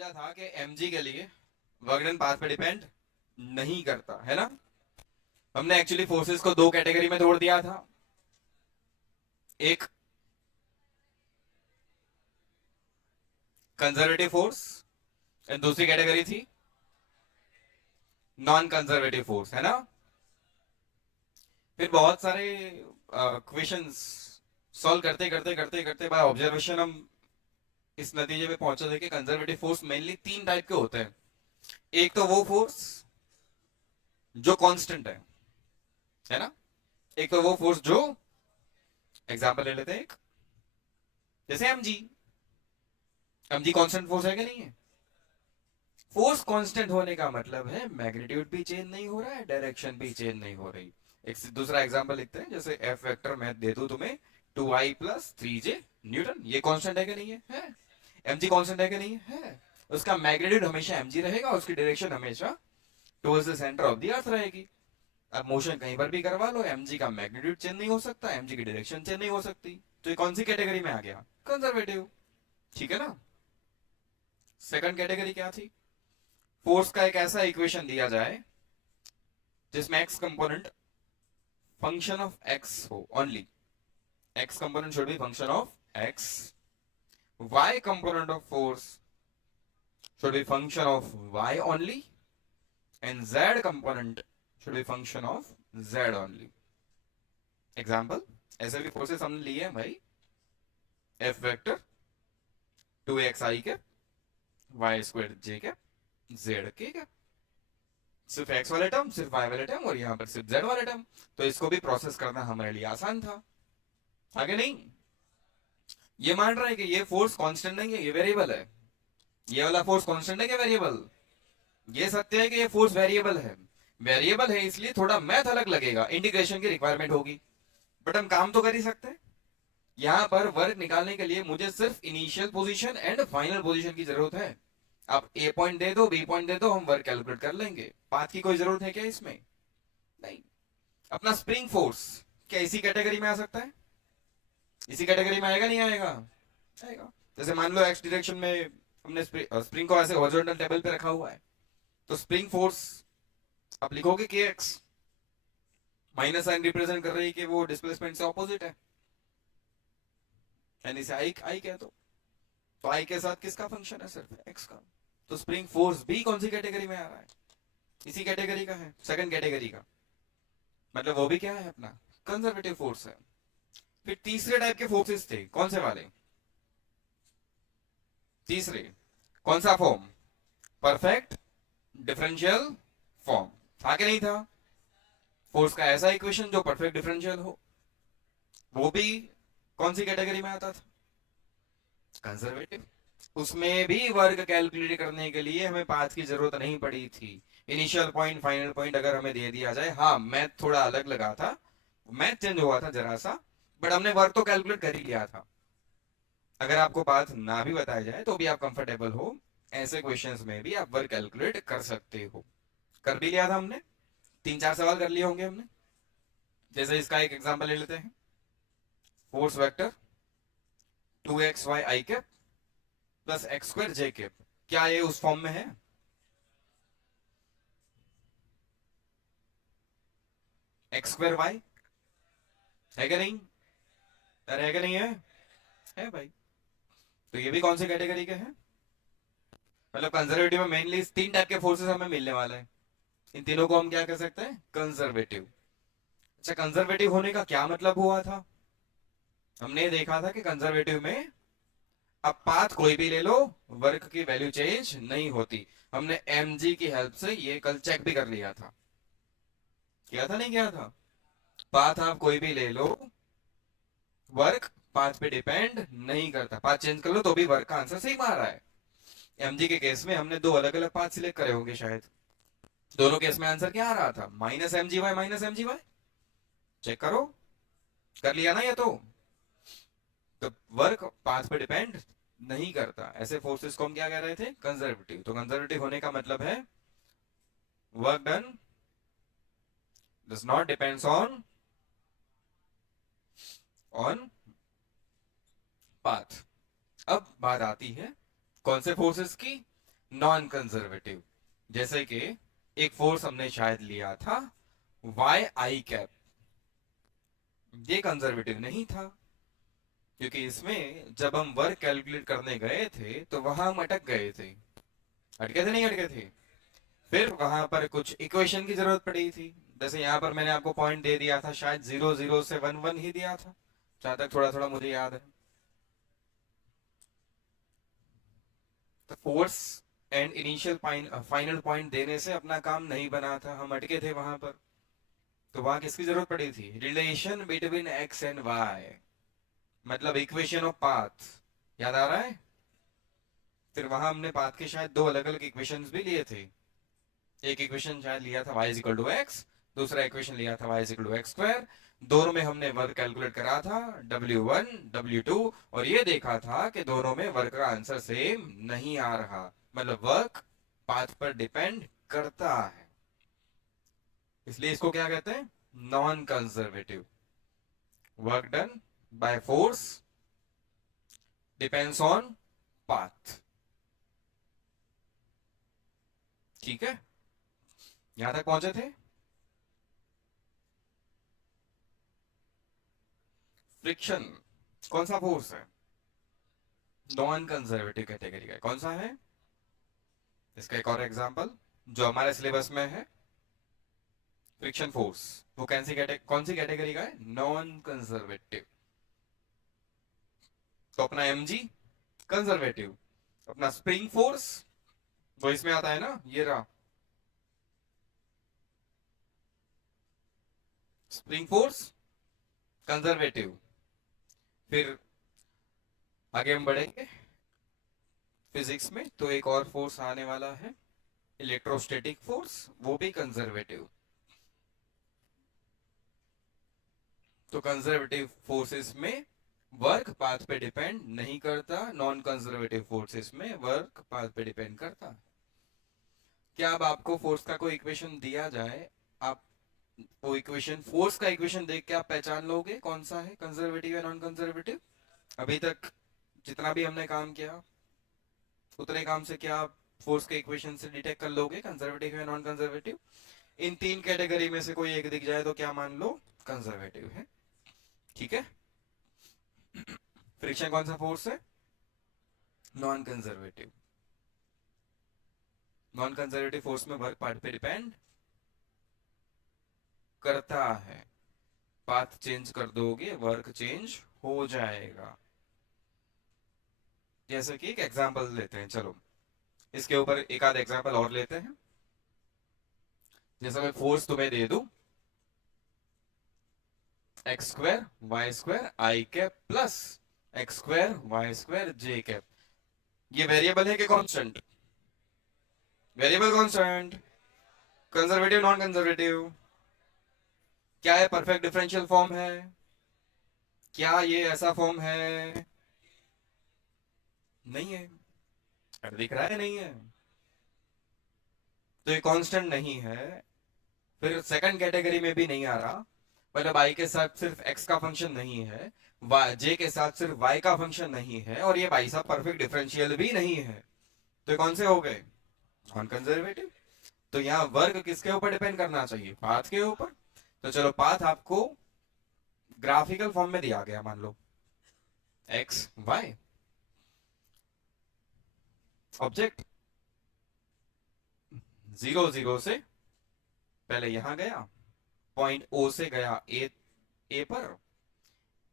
समझा था कि mg के लिए वर्क डन पाथ पे डिपेंड नहीं करता है ना। हमने एक्चुअली फोर्सेस को दो कैटेगरी में तोड़ दिया था। एक कंजर्वेटिव फोर्स एंड दूसरी कैटेगरी थी नॉन कंजर्वेटिव फोर्स, है ना। फिर बहुत सारे क्वेश्चंस सॉल्व करते करते करते करते बाय ऑब्जर्वेशन हम इस नतीजे पे पहुंचे थे कि कंजर्वेटिव फोर्स मेनली तीन टाइप के होते हैं। एक तो वो फोर्स जो कांस्टेंट है ना। एक तो वो फोर्स जो, एग्जांपल ले लेते हैं एक, जैसे एमजी। एमजी कांस्टेंट फोर्स है कि नहीं है। फोर्स कांस्टेंट होने का मतलब है मैग्नीट्यूड भी चेंज नहीं हो रहा है, डायरेक्शन भी चेंज नहीं हो रही। एक दूसरा एग्जांपल लिखते हैं, जैसे एफ वेक्टर मैं दे दूं तुम्हें 2i+3j न्यूटन, ये कांस्टेंट है कि नहीं है। एमजी कांस्टेंट है कि नहीं है। उसका मैग्नीट्यूड हमेशा एमजी रहेगा, उसकी डायरेक्शन हमेशा towards the centre of the earth रहेगी। अब मोशन कहीं पर भी करवा लो, एमजी का मैग्नीट्यूड चेंज नहीं हो सकता, एमजी की डायरेक्शन चेंज नहीं हो सकती। तो ये कौन सी कैटेगरी में आ गया, कंजर्वेटिव। ठीक है ना। सेकंड कैटेगरी क्या थी, फोर्स का एक ऐसा इक्वेशन दिया जाए जिसमें X component function of X हो only, X component should be function of X, Y component of force should be function of y only and z component should be function of z only. Example, ऐसे भी forces हमने लिए हैं भाई, F vector 2xi के Y square जे के Z के, सिर्फ एक्स वाले टर्म, सिर्फ वाई वाले टर्म और यहाँ पर सिर्फ जेड वाले टर्म। तो इसको भी प्रोसेस करना हमारे लिए आसान था, आगे नहीं। ये मान रहा है कि ये फोर्स कांस्टेंट नहीं है, ये वेरिएबल है। ये वाला फोर्स कांस्टेंट है क्या वेरिएबल। ये सत्य है कि ये फोर्स वेरिएबल है। वेरिएबल है इसलिए थोड़ा मैथ अलग लगेगा, इंटीग्रेशन की रिक्वायरमेंट होगी, बट हम काम तो कर ही सकते हैं। यहां पर वर्क निकालने के लिए मुझे सिर्फ initial position and final position की जरूरत है। आप ए पॉइंट दे दो, बी पॉइंट दे दो, हम वर्क कैलकुलेट कर लेंगे। पाथ की कोई जरूरत है क्या इसमें, नहीं। अपना स्प्रिंग फोर्स क्या इसी कैटेगरी में आ सकता है, इसी कैटेगरी में आएगा नहीं आएगा, आएगा। जैसे मान लो एक्स डायरेक्शन में हमने स्प्रिंग को ऐसे हॉरिजॉन्टल टेबल पे रखा हुआ है, तो स्प्रिंग फोर्स आप लिखोगे कि एक्स, माइनस साइन रिप्रेजेंट कर रही है कि वो डिस्प्लेसमेंट से ऑपोजिट है, यानी से आई आई कह दो। तो आई के साथ किसका फंक्शन है, सिर्फ एक्स का। तो स्प्रिंग फोर्स भी कौन सी कैटेगरी में आ रहा है, इसी कैटेगरी का है, सेकंड कैटेगरी का। मतलब वो भी क्या है अपना कंजर्वेटिव फोर्स है। फिर तीसरे टाइप के फोर्सेस थे, कौन से वाले, तीसरे कौन सा फॉर्म, परफेक्ट डिफरेंशियल फॉर्म, था कि नहीं था। फोर्स का ऐसा इक्वेशन जो परफेक्ट डिफरेंशियल हो, वो भी कौन सी कैटेगरी में आता था, कंजर्वेटिव। उसमें भी वर्क कैलकुलेट करने के लिए हमें पाथ की जरूरत नहीं पड़ी थी। इनिशियल पॉइंट फाइनल पॉइंट अगर हमें दे दिया जाए, हाँ मैथ थोड़ा अलग लगा था, मैथ चेंज हुआ था जरा सा, बट हमने वर्क तो कैलकुलेट कर ही लिया था। अगर आपको पाथ ना भी बताया जाए तो भी आप कंफर्टेबल हो, ऐसे क्वेश्चंस में भी आप वर्क कैलकुलेट कर सकते हो। कर भी लिया था हमने, तीन चार सवाल कर लिए होंगे हमने। जैसे इसका एक एग्जांपल ले लेते हैं, force vector 2xy cap plus x square J cap, क्या ये उस फॉर्म में है, एक्स स्क्वायर वाई है क्या नहीं, अरे है क्या नहीं है भाई। तो ये भी कौन सी कैटेगरी के हैं, मतलब कंजर्वेटिव में मेनली तीन टाइप के फोर्सेस हमें मिलने वाले हैं। इन तीनों को हम क्या कह सकते हैं, कंजर्वेटिव। अच्छा, कंजर्वेटिव होने का क्या मतलब हुआ था, हमने देखा था कि कंजर्वेटिव में अब पाथ कोई भी ले लो, वर्क की वैल्यू चेंज नहीं होती। हमने mg की हेल्प से ये कल चेक भी कर लिया था, किया था नहीं किया था। पाथ आप कोई भी ले लो, वर्क पाथ पे डिपेंड नहीं करता, पाथ चेंज कर लो तो भी वर्क का आंसर सेम आ रहा है। mg के केस में हमने दो अलग अलग पाथ सिलेक्ट करे होंगे शायद, दोनों केस में आंसर क्या आ रहा था, माइनस mgy। चेक करो, कर लिया ना ये तो वर्क पाथ पे डिपेंड नहीं करता। ऐसे फोर्सेस को हम क्या कह रहे थे, कंजर्वेटिव। तो कंजर्वेटिव होने का मतलब है work done does not depends on path. अब बात आती है कौन से फोर्सेस की, नॉन कंजर्वेटिव। जैसे कि एक फोर्स हमने शायद लिया था वाई आई कैप, ये कंजर्वेटिव नहीं था, क्योंकि इसमें जब हम वर्क कैलकुलेट करने गए थे तो वहां हम अटक गए थे। अटके थे नहीं अटके थे? फिर वहां पर कुछ इक्वेशन की जरूरत पड़ी थी। जैसे यहाँ पर मैंने आपको पॉइंट दे दिया था, शायद 0 0 से 1 1 ही दिया था, जहां तक थोड़ा थोड़ा मुझे याद है। तो force and initial final point देने से अपना काम नहीं बना था, हम अटके थे वहां पर। तो वहां किसकी जरूरत पड़ी थी? Relation between x and y, मतलब इक्वेशन ऑफ पाथ। याद आ रहा है? फिर वहां हमने पाथ के शायद दो अलग अलग इक्वेशंस भी लिए थे। एक इक्वेशन शायद लिया था y is equal to x, दूसरा इक्वेशन लिया था y is equal to x square. दोनों में हमने वर्क कैलकुलेट करा था W1 W2, और ये देखा था कि दोनों में वर्क का आंसर सेम नहीं आ रहा, मतलब वर्क पाथ पर डिपेंड करता है। इसलिए इसको क्या कहते हैं? Non conservative. Work done by force depends on path. ठीक है, यहां तक पहुंचे थे? फ्रिक्शन कौन सा फोर्स है? नॉन कंजर्वेटिव कैटेगरी का कौन सा है? इसका एक और एग्जांपल जो हमारे सिलेबस में है, फ्रिक्शन फोर्स, वो कौन सी कैटेगरी का है? Non conservative. तो अपना mg कंजर्वेटिव, अपना स्प्रिंग फोर्स वो इसमें आता है ना, ये रहा स्प्रिंग फोर्स कंजर्वेटिव। फिर आगे हम बढ़ेंगे फिजिक्स में, तो एक और फोर्स आने वाला है इलेक्ट्रोस्टैटिक फोर्स, वो भी कंजर्वेटिव। तो कंजर्वेटिव फोर्सेस में वर्क पाथ पे डिपेंड नहीं करता, नॉन कंजर्वेटिव फोर्सेस में वर्क पाथ पे डिपेंड करता। क्या अब आपको फोर्स का कोई इक्वेशन दिया जाए, आप वो इक्वेशन, फोर्स का इक्वेशन देख के आप पहचान लोगे कौन सा है कंजर्वेटिव या नॉन कंजर्वेटिव? अभी तक जितना भी हमने काम किया उतने काम से क्या आप फोर्स के इक्वेशन से डिटेक्ट कर लोगे कंजर्वेटिव या नॉन कंजर्वेटिव? इन तीन कैटेगरी में से कोई एक दिख जाए तो क्या मान लो? कंजर्वेटिव है। ठीक है। फ्रिक्शन कौन सा फोर्स है? Non conservative. Non conservative force में वर्क पार्ट पे डिपेंड करता है, पाथ चेंज कर दोगे वर्क चेंज हो जाएगा। जैसे कि एक एग्जांपल लेते हैं, चलो इसके ऊपर एक आध एग्जांपल और लेते हैं। जैसे मैं फोर्स तुम्हें दे दूं X square Y square I cap plus x square Y square J cap, ये वेरिएबल है कि constant? Variable constant. Conservative non conservative? क्या है? परफेक्ट डिफरेंशियल फॉर्म है? क्या ये ऐसा फॉर्म है? नहीं है। अब दिख रहा है नहीं है, तो ये कांस्टेंट नहीं है। फिर सेकंड कैटेगरी में भी नहीं आ रहा, मतलब आई के साथ सिर्फ एक्स का फंक्शन नहीं है, जे के साथ सिर्फ वाई का फंक्शन नहीं है, और ये भाई साहब परफेक्ट डिफरेंशियल भी नहीं है। तो ये कौन से हो गए? Non conservative. तो यहाँ वर्ग किसके ऊपर डिपेंड करना चाहिए? पाथ के ऊपर। तो चलो पाथ आपको ग्राफिकल फॉर्म में दिया गया, मान लो एक्स वाई, ऑब्जेक्ट 0 0 से पहले यहां गया, पॉइंट ओ से गया ए पर,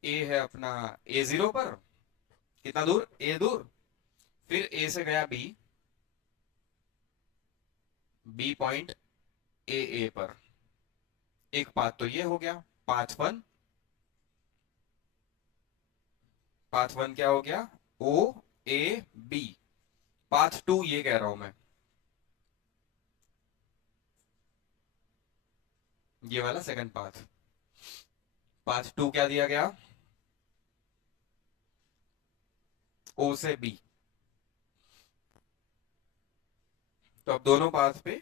ए है अपना A0 पर, कितना दूर? ए दूर। फिर ए से गया बी पॉइंट ए पर। एक पाथ तो ये हो गया, पाथ वन। पाथ वन क्या हो गया? O A B। Path two ये कह रहा हूं मैं, ये वाला सेकंड पाथ। पाथ टू क्या दिया गया? O से B। तो अब दोनों पाथ पे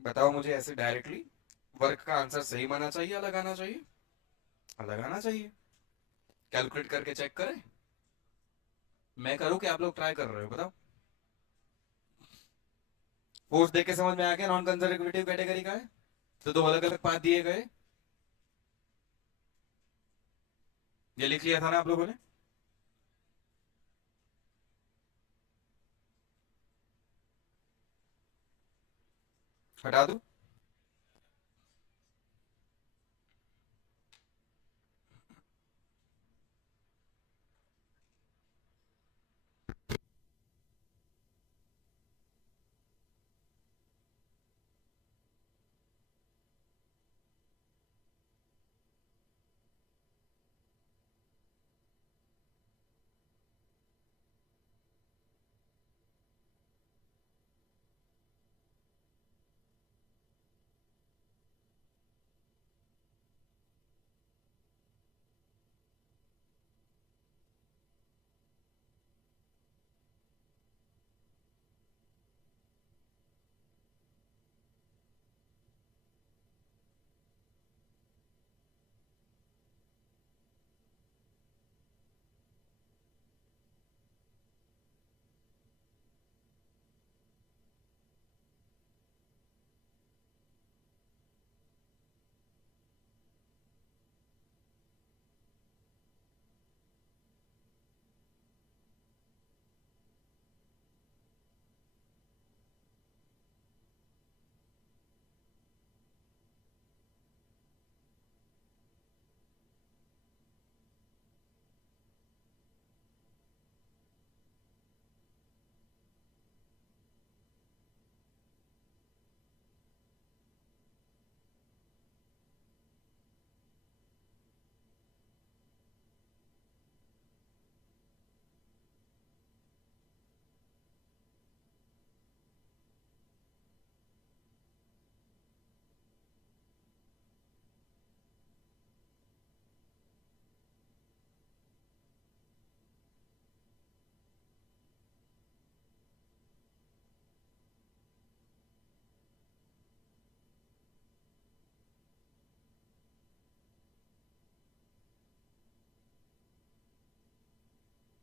बताओ मुझे ऐसे डायरेक्टली, वर्क का आंसर सही माना चाहिए अलग आना चाहिए? अलग आना चाहिए। कैलकुलेट करके चेक करें? मैं करूं कि आप लोग ट्राई कर रहे हो? बताओ। फोर्स देख के समझ में आ गया नॉन कंजर्वेटिव कैटेगरी का है। तो दो अलग अलग पाथ दिए गए, ये लिख लिया था ना आप लोगों ने। हटा दूं?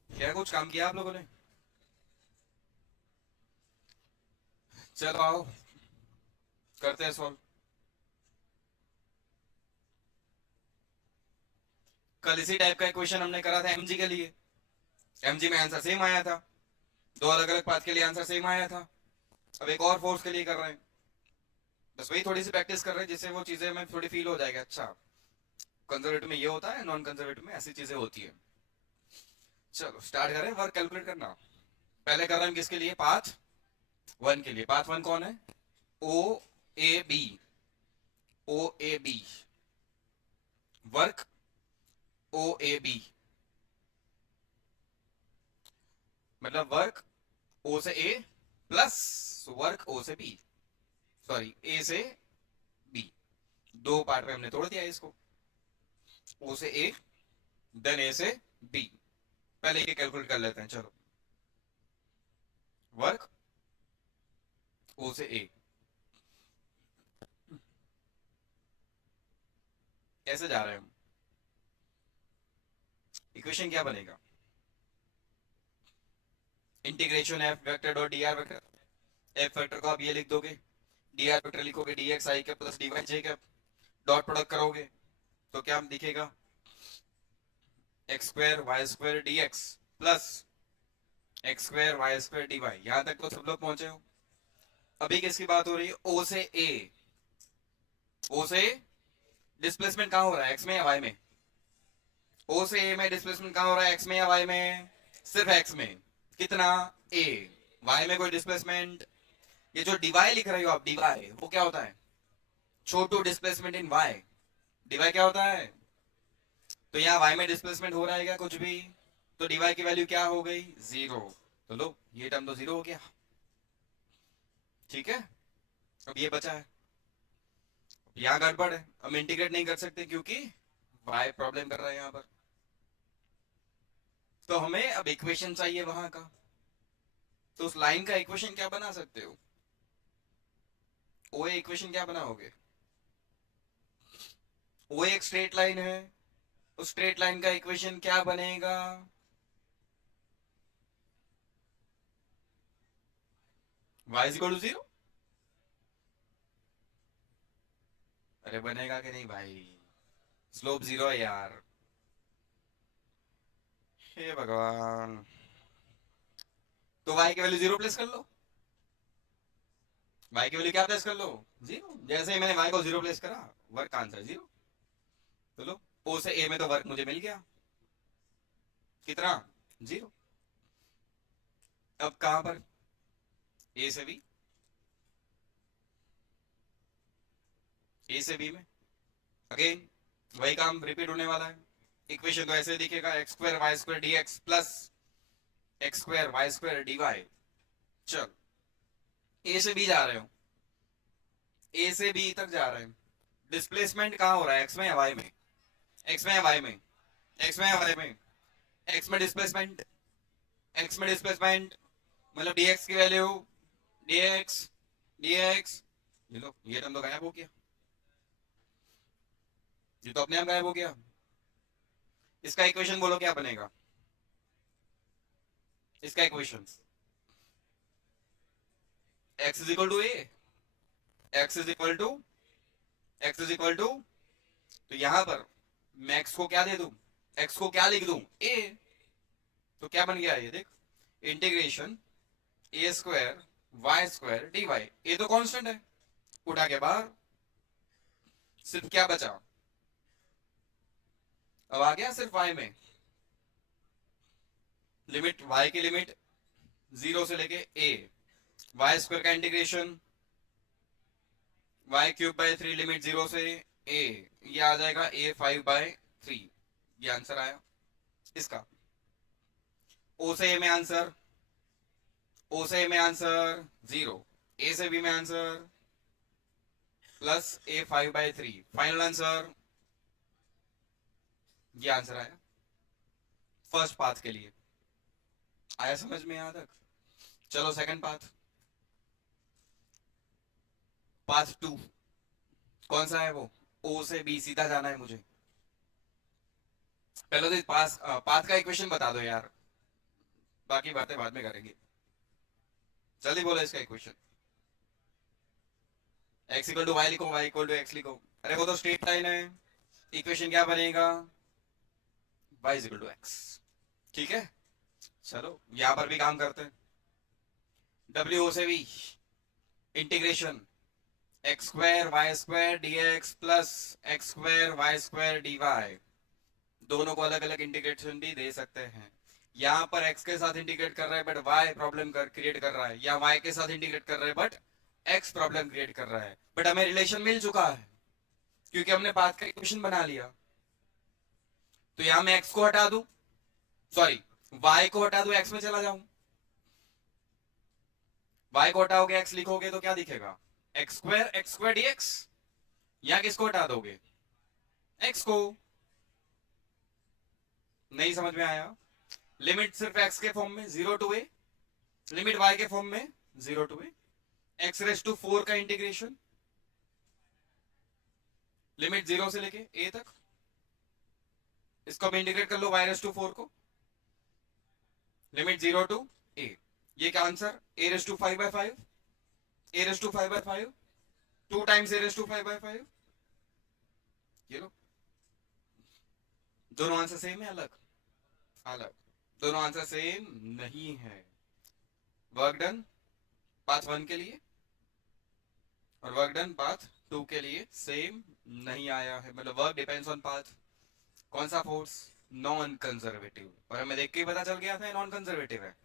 क्या कुछ काम किया आप लोगों ने? चलो आओ करते हैं सॉल्व। कल इसी टाइप का क्वेश्चन हमने करा था एमजी के लिए। एमजी में आंसर सेम आया था, दो अलग अलग पाथ के लिए आंसर सेम आया था। अब एक और फोर्स के लिए कर रहे हैं, बस वही थोड़ी सी प्रैक्टिस कर रहे हैं जिससे वो चीजें हमें थोड़ी फील हो जाएगा। अच्छा, कंजर्वेटिव में ये होता है, नॉन कंजर्वेटिव में ऐसी चीजें होती है। चलो स्टार्ट करें वर्क कैलकुलेट करना। पहले कर रहे हैं किसके लिए? पाथ वन के लिए। पाथ वन कौन है? O A B. O A B work O A B मतलब वर्क ओ से ए प्लस वर्क ओ से बी, सॉरी ए से बी। दो पार्ट में हमने तोड़ दिया इसको, ओ से ए देन ए से बी। पहले ये कैलकुलेट कर लेते हैं। चलो वर्क ओ से ए कैसे जा रहे हैं हम? इक्वेशन क्या बनेगा? Integration F vector dot d r vector. F vector को आप ये लिख दोगे, डी आर वेक्टर लिखोगे d x i cap plus d y j cap. Dot product करोगे तो क्या दिखेगा? X square Y square d x plus x square Y square D y. यहां तक तो सब लोग पहुंचे हो। अभी किसकी बात हो रही है? ओ से ए। ओ से डिस्प्लेसमेंट कहां हो रहा है, एक्स में या वाई में? ओ से ए में डिस्प्लेसमेंट कहां हो रहा है, एक्स में या वाई में? सिर्फ एक्स में। कितना? ए। वाई में कोई डिस्प्लेसमेंट? ये जो डीवाई लिख रही हो आप, डीवाई वो क्या होता है? छोटू डिस्प्लेसमेंट इन वाई। डीवाई क्या होता है? तो यहाँ वाई में डिस्प्लेसमेंट हो रहा है क्या कुछ भी? तो डीवाई की वैल्यू क्या हो गई? जीरो। तो लो ये टर्म तो जीरो हो गया। ठीक है, अब ये बचा है। यहाँ गड़बड़ है, हम इंटीग्रेट नहीं कर सकते क्योंकि वाई प्रॉब्लम कर रहा है यहाँ पर। तो हमें अब इक्वेशन चाहिए वहां का। तो उस लाइन का इक्वेशन क्या बना सकते हो? ओ इक्वेशन क्या बनाओगे? ओ एक स्ट्रेट लाइन है, उस स्ट्रेट लाइन का इक्वेशन क्या बनेगा? y is equal to zero. अरे बनेगा कि नहीं भाई? स्लोप जीरो है यार। हे भगवान। तो वाई की वैल्यू जीरो प्लेस कर लो। वाई की वैल्यू क्या प्लेस कर लो? जीरो। जैसे ही मैंने वाई को जीरो प्लेस करा, वर्क का आंसर जीरो। तो लो, ओ से ए में तो वर्क मुझे मिल गया। कितना? जीरो। अब कहां पर? ए से बी। ए से बी में अगेन वही काम रिपीट होने वाला है। इक्वेशन तो ऐसे दिखेगा, x square Y square d x plus x square Y square D y. चल, ए से बी जा रहे हो, ए से बी तक जा रहे हैं। डिस्प्लेसमेंट कहाँ हो रहा है, एक्स में या वाई में? एक्स में या वाई में? एक्स में या वाई में? एक्स में डिस्प्लेसमेंट। एक्स में डिस्प्लेसमेंट मतलब dx की वैल्यू dx dx। ये लो, ये टर्म तो गायब हो गया, ये तो अपने आप गायब हो गया। इसका इक्वेशन बोलो क्या बनेगा? इसका equation x is equal to A, x is equal to x is equal to, तो यहां पर मैं x को क्या दे दूं, x को क्या लिख दूं? a। तो क्या बन गया ये देख, integration A square Y square D Y. A तो कांस्टेंट है, उठा के बाहर, सिर्फ क्या बचा? अब आ गया सिर्फ y में लिमिट, y की लिमिट जीरो से लेके a, वाई स्क्वायर का integration y cube by three limit zero से a, ये आ जाएगा a5/3। ये आंसर आया इसका। o से a में आंसर, o से a में आंसर जीरो, a से b में answer plus a5/3। Final answer ये आंसर आया फर्स्ट पाथ के लिए। आया समझ में यहां तक? चलो सेकंड पाथ, पाथ टू कौन सा है वो? ओ से बी सीधा जाना है मुझे। पहले तो पास पाथ का इक्वेशन बता दो यार, बाकी बातें बाद में करेंगे। जल्दी बोलो इसका equation. X equal to y लिखो, वाई इक्वल टू एक्स लिखो। अरे वो तो स्ट्रेट लाइन है, इक्वेशन क्या बनेगा? Y equal to x. ठीक है, चलो यहां पर भी काम करते हैं। डब्ल्यू ओ से B integration x square Y square d x plus x square Y square D y. दोनों को अलग अलग इंटीग्रेशन भी दे सकते हैं। यहाँ पर x के साथ इंटीग्रेट कर रहा है बट y प्रॉब्लम क्रिएट कर रहा है, या y के साथ इंटीग्रेट कर रहा है बट x प्रॉब्लम क्रिएट कर रहा है। बट हमें रिलेशन मिल चुका है क्योंकि हमने पाथ का इक्वेशन बना लिया। तो यहां मैं x को हटा दूं, सॉरी y को हटा दूं, x में चला जाऊं। y को हटाओगे x लिखोगे तो क्या दिखेगा? X square dx। यहां किसको हटा दोगे? x को। नहीं समझ में आया? लिमिट सिर्फ x के फॉर्म में zero to A, limit y के फॉर्म में zero to A, x raise to 4 का इंटीग्रेशन लिमिट जीरो से लेके a तक। इसको भी इंटीग्रेट कर लो y रेस टू 4 को, लिमिट जीरो टू a। ये क्या answer? a raise to 5/5, a raise to 5/5, 2 times a raise to 5/5। ये लो, दोनों आंसर सेम है? अलग अलग, दोनों आंसर सेम नहीं है। वर्क डन पाथ वन के लिए और वर्क डन पाथ टू के लिए सेम नहीं आया है। मतलब वर्क डिपेंड्स ऑन पाथ। कौन सा फोर्स? Non conservative. और हमें देख के ही पता चल गया था नॉन कंजर्वेटिव है।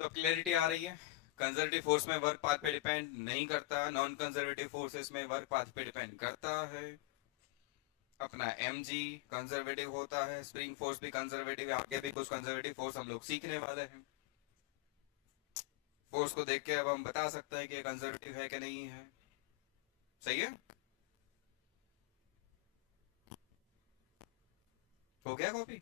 तो क्लैरिटी आ रही है? कंजर्वेटिव फोर्स में वर्क पाथ पे डिपेंड नहीं करता, नॉन कंजर्वेटिव फोर्सेस में वर्क पाथ पे डिपेंड करता है। अपना mg कंजर्वेटिव होता है, स्प्रिंग फोर्स भी कंजर्वेटिव है। आगे भी कुछ कंजर्वेटिव फोर्स हम लोग सीखने वाले हैं। फोर्स को देख के अब हम बता सकते हैं कि कंजर्वेटिव है कि नहीं है। सही है? हो गया कॉपी?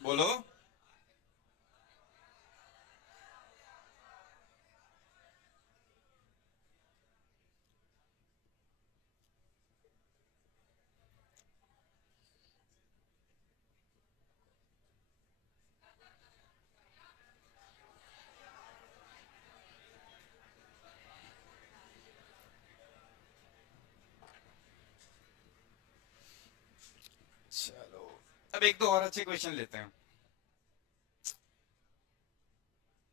बोलो। चलो, अब एक दो और अच्छे क्वेश्चन लेते हैं।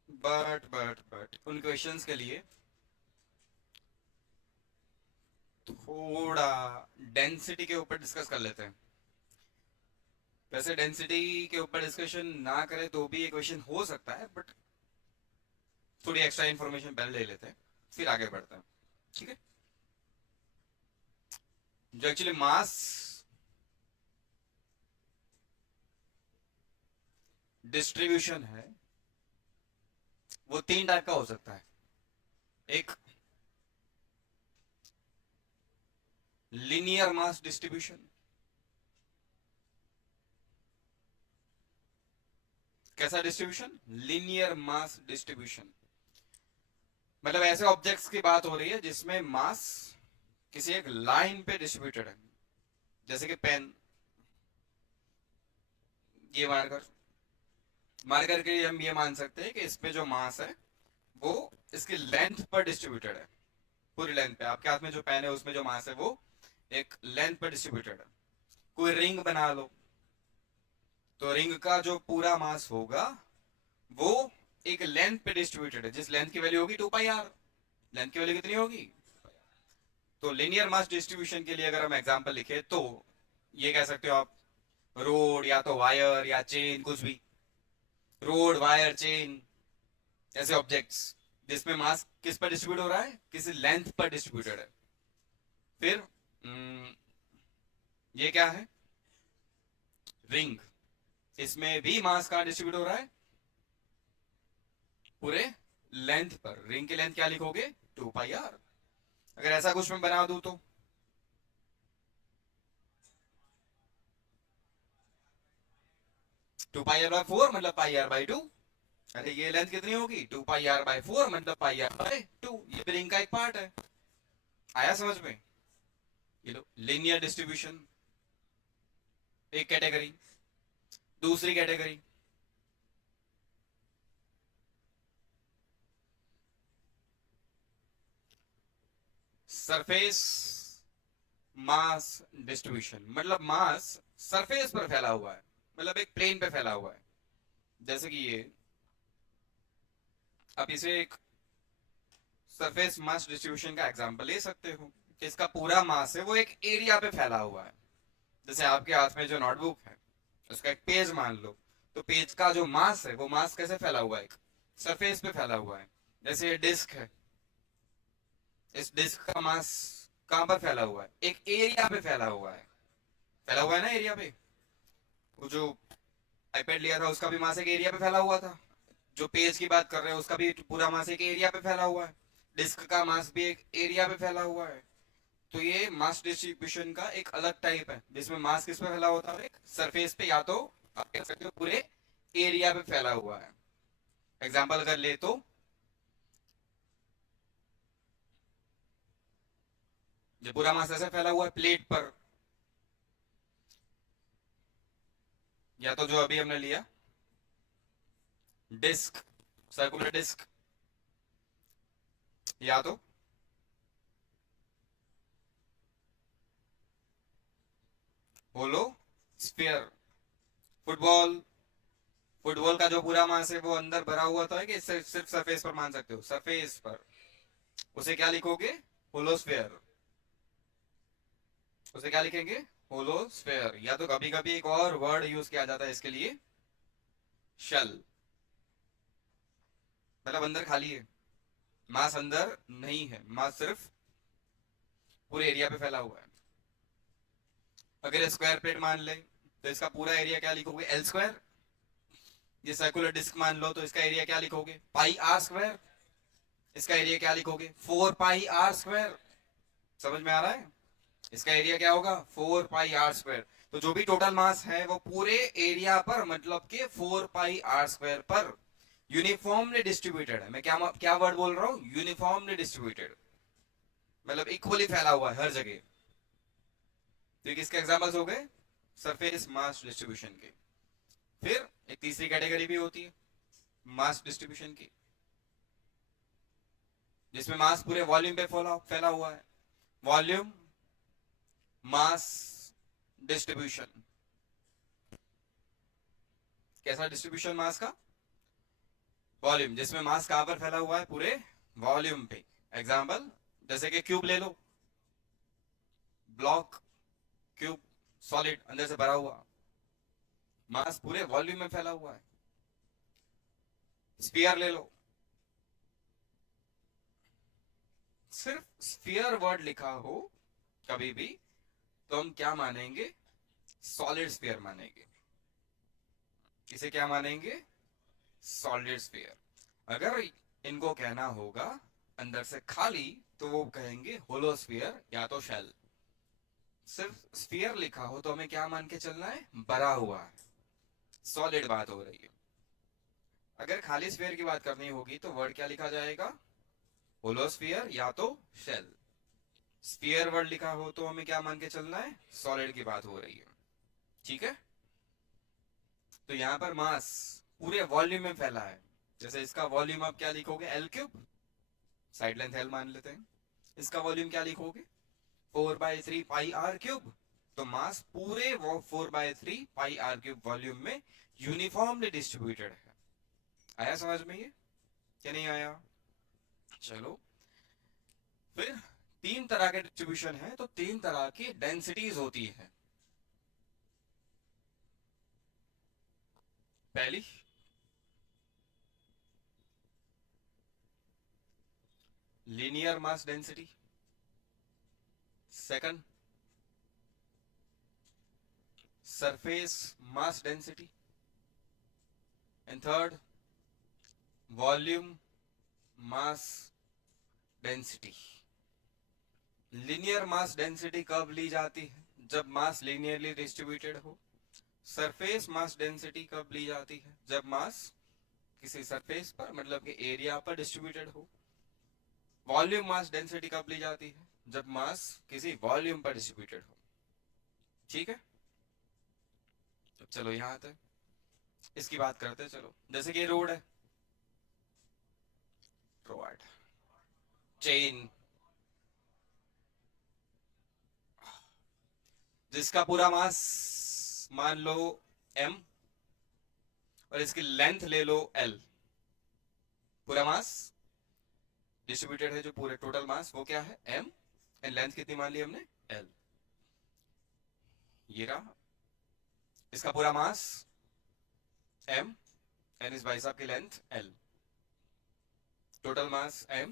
बट उन क्वेश्चंस के लिए थोड़ा डेंसिटी के ऊपर डिस्कस कर लेते हैं। वैसे डेंसिटी के ऊपर डिस्कशन ना करें तो भी ये क्वेश्चन हो सकता है, बट थोड़ी एक्स्ट्रा इन्फॉर्मेशन पहले ले लेते हैं, फिर आगे बढ़ते हैं। ठीक है? जो एक्चुअली मास डिस्ट्रीब्यूशन है वो तीन टाइप का हो सकता है। एक लीनियर मास डिस्ट्रीब्यूशन। कैसा डिस्ट्रीब्यूशन? Linear mass distribution. मतलब ऐसे ऑब्जेक्ट्स की बात हो रही है जिसमें मास किसी एक लाइन पे डिस्ट्रीब्यूटेड है। जैसे कि पेन, ये मार्कर के लिए हम ये मान सकते हैं कि इस पे जो मास है वो इसकी लेंथ पर डिस्ट्रीब्यूटेड है। पूरी लेंथ पे आपके हाथ में जो पेन है उसमें जो मास है वो एक लेंथ पर डिस्ट्रीब्यूटेड है। कोई रिंग बना लो तो रिंग का जो पूरा मास होगा वो एक लेंथ पे डिस्ट्रीब्यूटेड है, जिस लेंथ की वैल्यू होगी 2πr। लेंथ की वैल्यू कितनी होगी? तो लिनियर मास डिस्ट्रीब्यूशन के लिए अगर हम एग्जांपल लिखे तो ये कह सकते हो आप, रोड या तो वायर या चेन, कुछ भी, रोड वायर चेन, ऐसे ऑब्जेक्ट्स जिसमें मास किस पर डिस्ट्रीब्यूट हो रहा है? किसी लेंथ पर डिस्ट्रीब्यूटेड है। फिर ये क्या है? रिंग। इसमें भी मास कहां डिस्ट्रीब्यूट हो रहा है? पूरे लेंथ पर। रिंग की लेंथ क्या लिखोगे? 2πr। अगर ऐसा कुछ मैं बना दूं तो 2πr/4 मतलब πr/2। अरे ये लेंथ कितनी होगी? 2πr/4 मतलब πr/2। ये भी रिंग का एक पार्ट है। आया समझ में? ये लो, लीनियर डिस्ट्रीब्यूशन एक कैटेगरी। दूसरी कैटेगरी सरफेस मास डिस्ट्रीब्यूशन। मतलब मास सरफेस पर फैला हुआ है, मतलब एक प्लेन पे फैला हुआ है। जैसे कि ये, आप इसे एक सरफेस मास डिस्ट्रीब्यूशन का एग्जांपल ले सकते हो कि इसका पूरा मास है वो एक एरिया पे फैला हुआ है। जैसे आपके हाथ में जो नोटबुक है उसका एक पेज मान लो, तो पेज का जो मास है वो मास कैसे फैला हुआ है? एक सरफेस पे फैला हुआ है। जैसे ये डिस्क है, इस डिस्क का मास कहां पर फैला हुआ है? एक एरिया पे फैला हुआ है। फैला हुआ है ना एरिया पे। वो जो आईपैड लिया था उसका भी मास एक एरिया पे फैला हुआ था। जो पेज की बात कर रहे हैं उसका भी पूरा मास एक एरिया पे फैला हुआ है। डिस्क का मास भी एक एरिया पे फैला हुआ है। तो ये मास डिस्ट्रीब्यूशन का एक अलग टाइप है जिसमें मास किस पे फैला होता है? एक सरफेस पे, या तो आप कह सकते हो पूरे एरिया पे फैला हुआ है। एग्जांपल अगर ले तो जो पूरा मास ऐसे फैला हुआ है प्लेट पर, या तो जो अभी हमने लिया डिस्क, सर्कुलर डिस्क, या तो होलो स्फीयर। फुटबॉल, फुटबॉल का जो पूरा मास है वो अंदर भरा हुआ था कि सिर्फ सरफेस पर मान सकते हो? सरफेस पर। उसे क्या लिखोगे? होलोस्फेयर। उसे क्या लिखेंगे? होलोस्फेयर। या तो कभी कभी एक और वर्ड यूज किया जाता है इसके लिए, शेल। मतलब अंदर खाली है। मास अंदर नहीं है, मास सिर्फ पूरे एरिया पे फैला हुआ है। अगर स्क्वायर प्लेट मान ले तो इसका पूरा एरिया क्या लिखोगे, एल स्क्वायर। ये सर्कुलर डिस्क मान लो तो इसका एरिया क्या लिखोगे, पाई आर स्क्वायर। इसका एरिया क्या लिखोगे, 4 पाई आर स्क्वायर। समझ में आ रहा है? इसका एरिया क्या होगा, 4 पाई आर स्क्वायर। तो जो भी टोटल मास है वो पूरे एरिया पर मतलब के 4 पाई आर स्क्वायर पर यूनिफॉर्मली डिस्ट्रीब्यूटेड है। मैं क्या क्या वर्ड बोल रहा हूं, यूनिफॉर्मली डिस्ट्रीब्यूटेड, मतलब इक्वली फैला हुआ है हर जगह। तो ये किसके एग्जांपल्स हो गए, सरफेस मास डिस्ट्रीब्यूशन के। फिर एक तीसरी कैटेगरी भी होती है मास डिस्ट्रीब्यूशन की, जिसमें मास पूरे वॉल्यूम पे फैला हुआ है। Volume mass distribution. कैसा डिस्ट्रीब्यूशन मास का, वॉल्यूम, जिसमें मास कहां पर फैला हुआ है, पूरे वॉल्यूम पे। एग्जांपल जैसे कि क्यूब ले लो, ब्लॉक, क्यूब, सॉलिड अंदर से भरा हुआ, मास पूरे वॉल्यूम में फैला हुआ है। स्फीयर ले लो, सिर्फ स्फीयर वर्ड लिखा हो कभी भी तो हम क्या मानेंगे, सॉलिड स्फीयर मानेंगे। इसे क्या मानेंगे, सॉलिड स्फीयर। अगर इनको कहना होगा अंदर से खाली तो वो कहेंगे होलोस्फीयर या तो शेल। सिर्फ स्फीयर लिखा हो तो हमें क्या मान के चलना है, भरा हुआ है, सॉलिड बात हो रही है। अगर खाली स्फीयर की बात करनी होगी तो वर्ड क्या लिखा जाएगा, होलोस्फीयर या तो शेल। स्फीयर वर्ड लिखा हो तो हमें क्या मान के चलना है, सॉलिड की बात हो रही है। ठीक है, तो यहां पर मास पूरे वॉल्यूम में फैला है। जैसे इसका वॉल्यूम आप क्या लिखोगे, L cube, side length L मान लेते हैं। इसका वॉल्यूम क्या लिखोगे, 4/3 पाई आर क्यूब। तो मास पूरे वो 4/3 पाई आर क्यूब वॉल्यूम में यूनिफॉर्मली डिस्ट्रीब्यूटेड है। आया समझ में ये, क्या नहीं आया? चलो, फिर तीन तरह के डिस्ट्रीब्यूशन है तो तीन तरह की डेंसिटीज होती है। पहली linear mass density, second surface mass density, and third volume mass density. Linear mass density कब ली जाती है, जब मास लीनियरली डिस्ट्रीब्यूटेड हो। सरफेस मास डेंसिटी कब ली जाती है, जब मास किसी सरफेस पर मतलब कि एरिया पर डिस्ट्रीब्यूटेड हो। वॉल्यूम मास डेंसिटी कब ली जाती है, जब मास किसी वॉल्यूम पर डिस्ट्रीब्यूटेड हो। ठीक है, तो चलो यहां आते हैं, इसकी बात करते हैं। चलो, जैसे कि रोड है, रोड, चेन, जिसका पूरा मास मान लो m और इसकी लेंथ ले लो l। पूरा मास डिस्ट्रीब्यूटेड है, जो पूरे टोटल मास वो क्या है, m, एंड लेंथ कितनी मान ली हमने, l। ये रहा इसका पूरा मास m एंड इस भाई साहब की length l। Total mass m,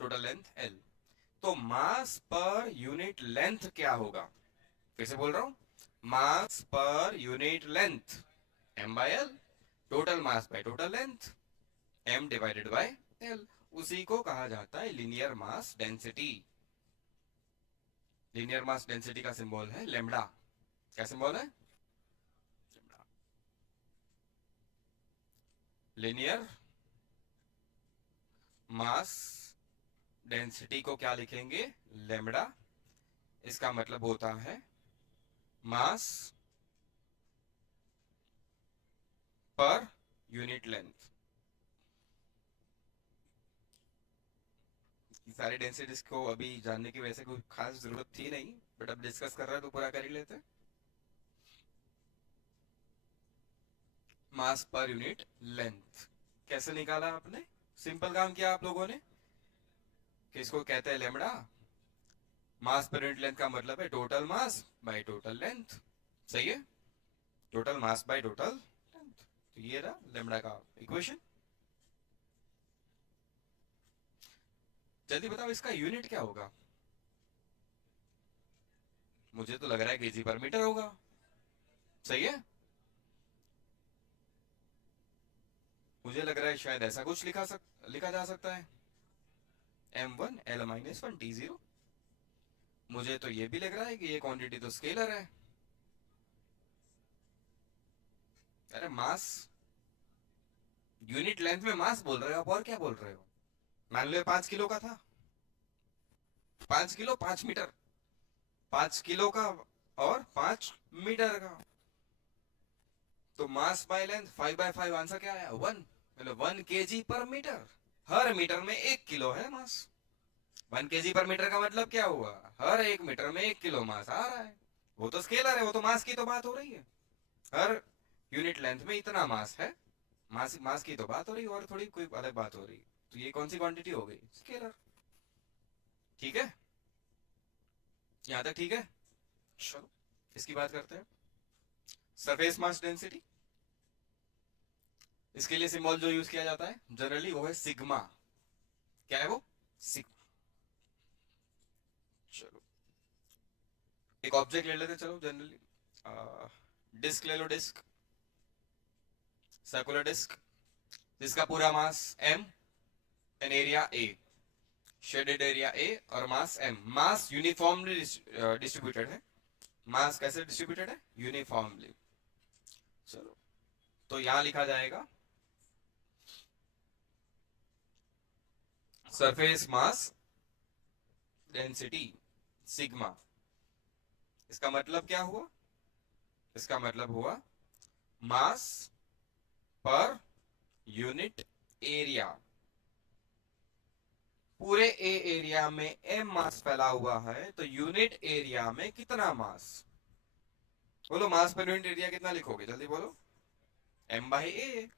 total length l। तो मास पर यूनिट लेंथ क्या होगा, फिर से बोल रहा हूं, मास पर unit length m/l, total mass by total length m divided by l। उसी को कहा जाता है linear mass density. Linear mass density का सिंबल है लेमडा। क्या सिंबल है, लीनियर मास डेंसिटी को क्या लिखेंगे, लेमडा। इसका मतलब होता है मास पर यूनिट लेंथ। सारी डेंसिटीज को अभी जानने की वैसे कोई खास जरूरत थी नहीं, बट अब डिस्कस कर रहे हैं तो पूरा कर ही लेते हैं। मास पर यूनिट लेंथ कैसे निकाला आपने, सिंपल काम किया आप लोगों ने, किसको कहते हैं लेमड़ा। मास पर यूनिट लेंथ का मतलब है total mass by total length. सही है, total mass by total length. तो ये रहा लेमड़ा का इक्वेशन। जल्दी बताओ इसका यूनिट क्या होगा? मुझे तो लग रहा है केजी पर मीटर होगा। सही है। मुझे लग रहा है शायद ऐसा कुछ लिखा जा सकता है, m1 L-1 T0। मुझे तो ये भी लग रहा है कि ये क्वांटिटी तो स्केलर है। अरे मास, यूनिट लेंथ में मास बोल रहे हो आप, और क्या बोल रहे हो? मान लो 5 किलो का था, 5 किलो 5 मीटर, 5 किलो का और 5 मीटर का, तो मास बाय लेंथ 5/5, आंसर क्या आया? 1, मतलब 1 kg/मीटर। हर मीटर में 1 किलो है मास। 1 kg पर मीटर का मतलब क्या हुआ? हर 1 मीटर में 1 किलो मास आ रहा है। वो तो स्केलर है, वो तो मास की तो बात हो रही है। हर यूनिट लेंथ में इतना मास है, मास मास की तो बात हो रही है, और थोड़ी कोई अलग बात हो रही है। तो ये कौन सी क्वांटिटी हो गई? स्केलर। ठीक है, यहां तक ठीक है। चलो इसकी बात करते हैं। सरफेस मास डेंसिटी, इसके लिए सिंबल जो यूज किया जाता है जनरली वो है सिग्मा। क्या है वो? सिग्मा। चलो एक ऑब्जेक्ट ले लेते, चलो जनरली डिस्क ले लो, डिस्क, सर्कुलर डिस्क, जिसका पूरा मास m and area a, shaded area a और मास m। मास यूनिफॉर्मली डिस्ट्रीब्यूटेड है। मास कैसे डिस्ट्रीब्यूटेड है? यूनिफॉर्मली। चलो तो यहां लिखा जाएगा सरफेस मास डेंसिटी सिग्मा। इसका मतलब क्या हुआ? इसका मतलब हुआ मास पर यूनिट एरिया। पूरे ए एरिया में m मास फैला हुआ है, तो यूनिट एरिया में कितना मास? बोलो मास पर यूनिट एरिया कितना लिखोगे? जल्दी बोलो। m/a।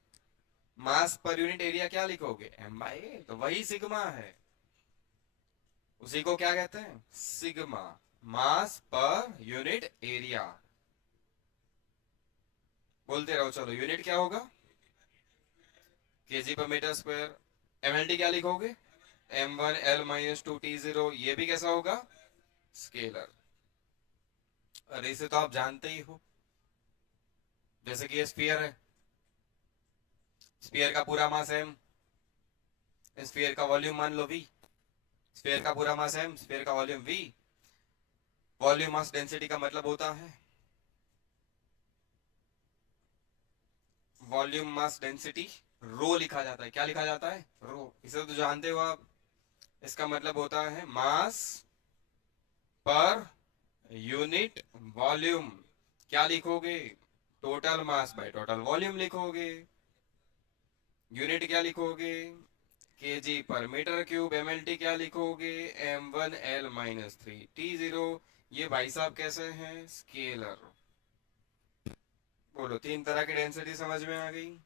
मास पर यूनिट एरिया क्या लिखोगे? m/a। तो वही सिग्मा है, उसी को क्या कहते हैं? सिग्मा। मास पर यूनिट एरिया। बोलते रहो, चलो यूनिट क्या होगा? kg/मीटर स्क्वायर। mlt क्या लिखोगे? m1L-2T0। ये भी कैसा होगा? स्केलर। अरे इसे तो आप जानते ही हो, जैसे कि ये स्फीयर है, स्फीयर का पूरा मास m, स्फीयर का वॉल्यूम मान लो v, स्फीयर का पूरा मास m, स्फीयर का volume v। Volume mass density का मतलब होता है, वॉल्यूम मास डेंसिटी रो लिखा जाता है। क्या लिखा जाता है? रो। इसे तो जानते हो आप। इसका मतलब होता है मास पर यूनिट वॉल्यूम। क्या लिखोगे? Total mass by total volume लिखोगे। यूनिट क्या लिखोगे? kg/मीटर क्यूब। mlt क्या लिखोगे? m1L-3T0। ये भाई साहब कैसे हैं? स्केलर। बोलो, 3 तरह की डेंसिटी समझ में आ गई?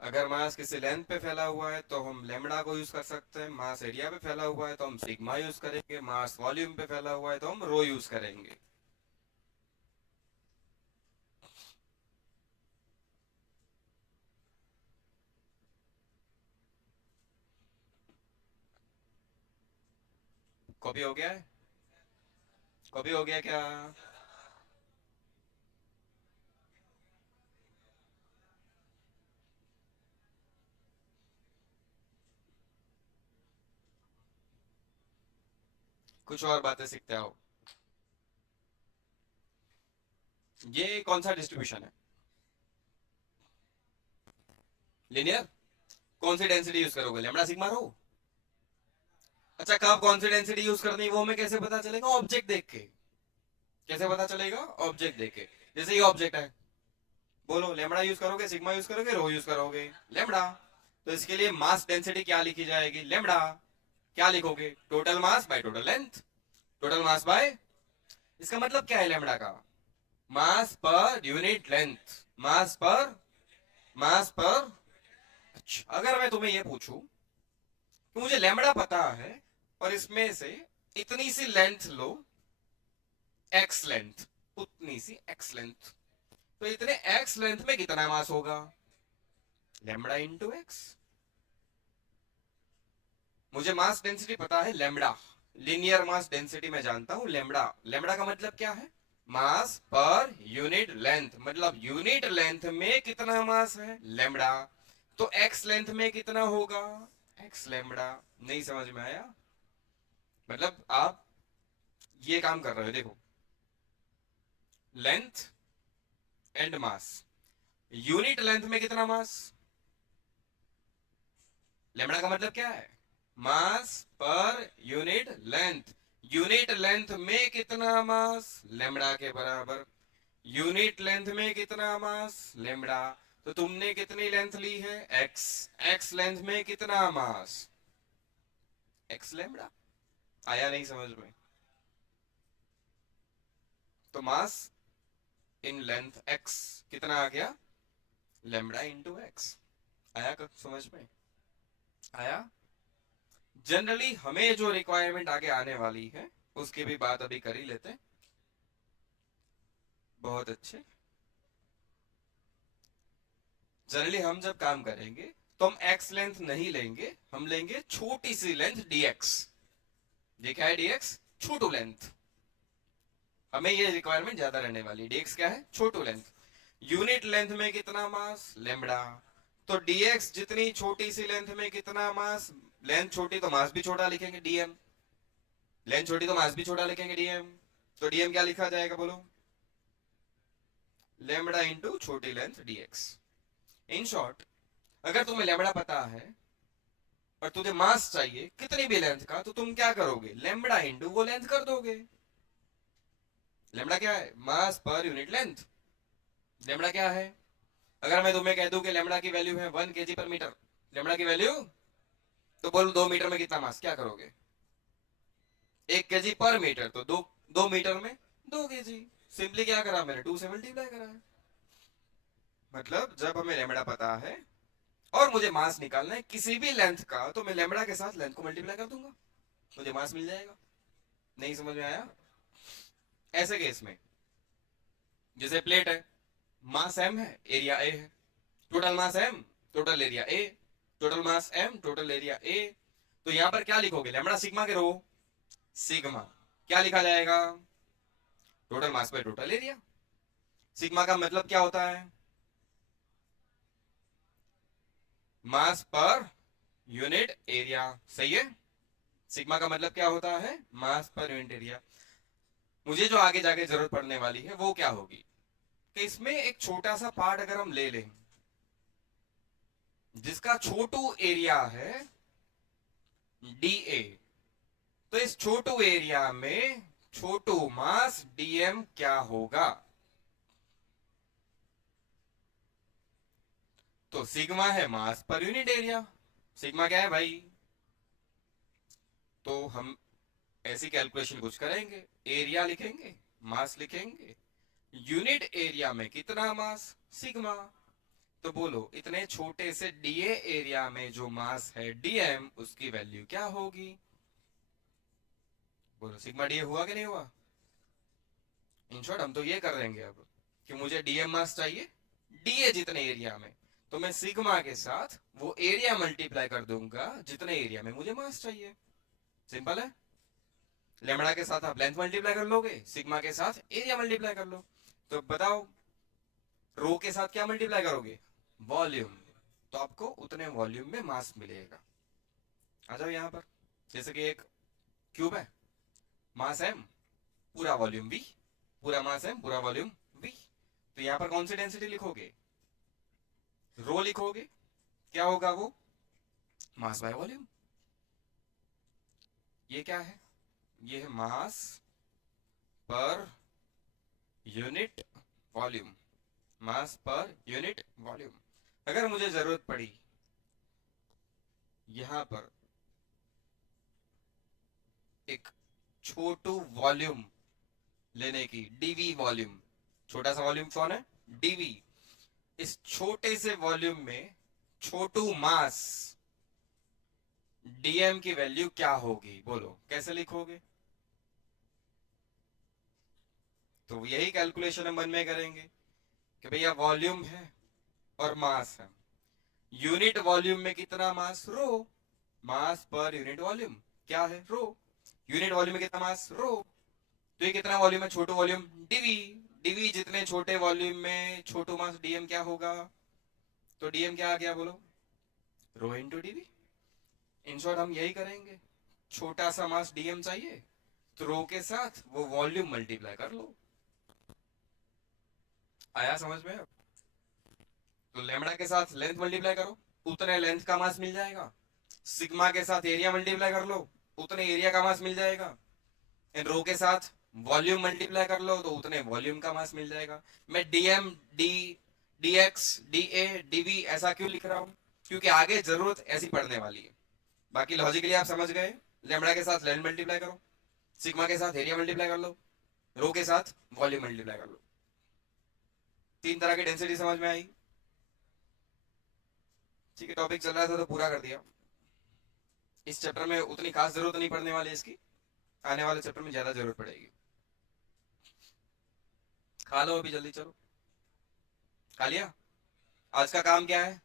अगर मास किसी लेंथ पे फैला हुआ है तो हम लेमड़ा को यूज कर सकते हैं, मास एरिया पे फैला हुआ है तो हम सिग्मा यूज करेंगे, मास वॉल्यूम पे फैला हुआ है तो हम रो यूज करेंगे। कॉपी हो गया है? कॉपी हो गया क्या? कुछ और बातें सीखते आओ। ये कौन सा डिस्ट्रीब्यूशन है? लिनियर। कौन सी डेंसिटी यूज करोगे? लेमड़ा सिग्मा रो। अच्छा, कब कौन सी डेंसिटी यूज करनी है वो हमें कैसे पता चलेगा? ऑब्जेक्ट देख के। कैसे पता चलेगा? ऑब्जेक्ट देख के। जैसे ये ऑब्जेक्ट है, बोलो लेमड़ा यूज करोगे, सिग्मा यूज करोगे, रो यूज करोगे? लेमड़ा। तो इसके लिए मास डेंसिटी क्या लिखी जाएगी? लेमड़ा। क्या लिखोगे? Total mass by total length. Total mass bye, इसका मतलब क्या है लेमड़ा का? मास पर यूनिट लेंथ। मास पर, मास पर। अच्छा, अगर मैं तुम्हें ये पूछूं कि मुझे लेमड़ा पता है और इसमें से इतनी सी लेंथ लो, एक्स लेंथ, उतनी सी एक्स लेंथ। तो इतने एक्स लेंथ में कितना मास होगा? Lambda into x. मुझे मास डेंसिटी पता है लेमड़ा, लिनियर मास डेंसिटी मैं जानता हूं लेमड़ा। लेमड़ा का मतलब क्या है? मास पर यूनिट लेंथ, मतलब यूनिट लेंथ में कितना मास है लेमड़ा। तो एक्स लेंथ में कितना होगा? X lambda. नहीं समझ में आया? मतलब आप ये काम कर रहे हो, देखो, length and mass, unit length में कितना मास, लेमड़ा का मतलब क्या है? मास पर यूनिट लेंथ। यूनिट लेंथ में कितना मास? लेमड़ा के बराबर। यूनिट लेंथ में कितना मास? लेमड़ा। तो तुमने कितनी लेंथ ली है? एक्स। एक्स लेंथ में कितना मास? X lambda. आया नहीं समझ में? तो मास इन लेंथ एक्स कितना आ गया? Lambda into x. आया कब समझ में? आया? जनरली हमें जो रिक्वायरमेंट आगे आने वाली है उसकी भी बात अभी कर ही लेते हैं। बहुत अच्छे। जनरली हम जब काम करेंगे तो हम एक्स लेंथ नहीं लेंगे, हम लेंगे छोटी सी लेंथ dx। ये क्या है dx? छोटू लेंथ। हमें ये रिक्वायरमेंट ज्यादा रहने वाली। dx क्या है? छोटू लेंथ। यूनिट लेंथ में कितना मास? लेमड़ा। तो dx जितनी छोटी सी लेंथ में कितना मास? लेंथ छोटी तो मास भी छोटा लिखेंगे dm। लेंथ छोटी तो मास भी छोटा लिखेंगे dm। तो dm क्या लिखा जाएगा बोलो? लेमड़ा इंटू छोटी लेंथ dx। इन शॉर्ट, अगर तुम्हें लेमड़ा पता है और तुझे मास चाहिए कितनी भी लेंथ का, तो तुम क्या करोगे? लेमड़ा इंटू वो लेंथ कर दोगे। लेमड़ा क्या है? मास पर यूनिट लेंथ। लेमड़ा क्या है? अगर मैं तुम्हें कह दूं कि लेमड़ा की वैल्यू है 1 kg पर मीटर, लेमड़ा की वैल्यू, तो बोलो 2 मीटर में कितना मास, क्या करोगे? 1 kg पर मीटर, तो 2 मीटर में 2 kg। सिंपली क्या करा मैंने? 2 से मल्टीप्लाई करा है। मतलब जब हमें लेमड़ा पता है और मुझे मास निकालना है किसी भी लेंथ का, तो मैं लेमड़ा के साथ लेंथ को मल्टीप्लाई कर दूंगा, मुझे मास मिल जाएगा। नहीं समझ में आया? ऐसे केस में जैसे प्लेट है, मास m है, एरिया a है, total mass m, total area a, total mass m, total area a। तो यहां पर क्या लिखोगे? लेमड़ा सिग्मा के रो सिग्मा। क्या लिखा जाएगा? Total mass by total area. Sigma का मतलब क्या होता है? मास पर यूनिट एरिया। सही है? सिग्मा का मतलब क्या होता है? मास पर यूनिट एरिया। मुझे जो आगे जाके जरूरत पड़ने वाली है वो क्या होगी कि इसमें एक छोटा सा पार्ट अगर हम ले लें जिसका छोटू एरिया है dA, तो इस छोटू एरिया में छोटू मास dm क्या होगा? तो सिग्मा है मास पर यूनिट एरिया। सिग्मा क्या है भाई? तो हम ऐसी कैलकुलेशन कुछ करेंगे, एरिया लिखेंगे, मास लिखेंगे, यूनिट एरिया में कितना मास, सिग्मा। तो बोलो इतने छोटे से डीए एरिया में जो मास है डीएम, उसकी वैल्यू क्या होगी? बोलो सिग्मा डीए हुआ कि नहीं हुआ? इन शॉर्ट हम तो ये कर देंगे अब कि मुझे डीएम मास चाहिए डीए जितने एरिया में, तो मैं सिग्मा के साथ वो एरिया मल्टीप्लाई कर दूंगा जितने एरिया में मुझे मास चाहिए। सिंपल है। लेमड़ा के साथ आप लेंथ मल्टीप्लाई कर लोगे, सिग्मा के साथ एरिया मल्टीप्लाई कर लो। तो बताओ रो के साथ क्या मल्टीप्लाई करोगे? वॉल्यूम। तो आपको उतने वॉल्यूम में मास मिलेगा। आ जाओ यहां पर, जैसे कि एक क्यूब है, मास एम, पूरा वॉल्यूम वी, पूरा मास एम, पूरा वॉल्यूम वी। तो यहां पर कौन सी डेंसिटी लिखोगे? रो लिखोगे। क्या होगा वो? Mass by volume. ये क्या है? ये है मास पर यूनिट वॉल्यूम। मास पर यूनिट वॉल्यूम। अगर मुझे जरूरत पड़ी यहां पर एक छोटू वॉल्यूम लेने की, डीवी वॉल्यूम, छोटा सा वॉल्यूम कौन है? डीवी। इस छोटे से वॉल्यूम में छोटू मास डीएम की वैल्यू क्या होगी? बोलो कैसे लिखोगे? तो यही कैलकुलेशन हम मन में करेंगे कि भैया वॉल्यूम है और मास है, यूनिट वॉल्यूम में कितना मास, रो, मास पर यूनिट वॉल्यूम क्या है, रो, यूनिट वॉल्यूम में कितना मास, रो। तो ये कितना वॉल्यूम है, छोटू वॉल्यूम, डीवी, डीवी जितने छोटे वॉल्यूम में छोटू मास, डीएम क्या होगा, तो डीएम क्या आ गया बोलो, rho into DV. In short हम यही करेंगे, छोटा सा मास डीएम चाहिए तो रो के साथ वो वॉल्यूम मल्टीप्लाई कर लो। आया समझ में अब? तो लेमड़ा के साथ लेंथ मल्टीप्लाई करो, उतने लेंथ का मास मिल जाएगा, सिग्मा के साथ एरिया मल्टीप्लाई कर लो, उतने एरिया का मास मिल जाएगा, इन रो के साथ वॉल्यूम मल्टीप्लाई कर लो तो उतने वॉल्यूम का मास मिल जाएगा। मैं DM, D, DX, DA, DV ऐसा क्यों लिख रहा हूं, क्योंकि आगे जरूरत ऐसी पड़ने वाली है। बाकी लॉजिकली आप समझ गए, लेमड़ा के साथ लेंथ मल्टीप्लाई करो, सिग्मा के साथ एरिया मल्टीप्लाई कर लो, रो के साथ वॉल्यूम मल्टीप्लाई कर लो। तीन तरह की डेंसिटी समझ में आई? ठीक है, टॉपिक चल रहा था तो पूरा कर दिया। इस चैप्टर में उतनी खास जरूरत नहीं पड़ने वाली इसकी, आने वाले चैप्टर में ज्यादा जरूरत पड़ेगी। खा लो अभी जल्दी, चलो खा लिया। आज का काम क्या है,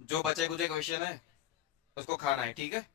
जो बचे कुछ क्वेश्चन है उसको खाना है, ठीक है।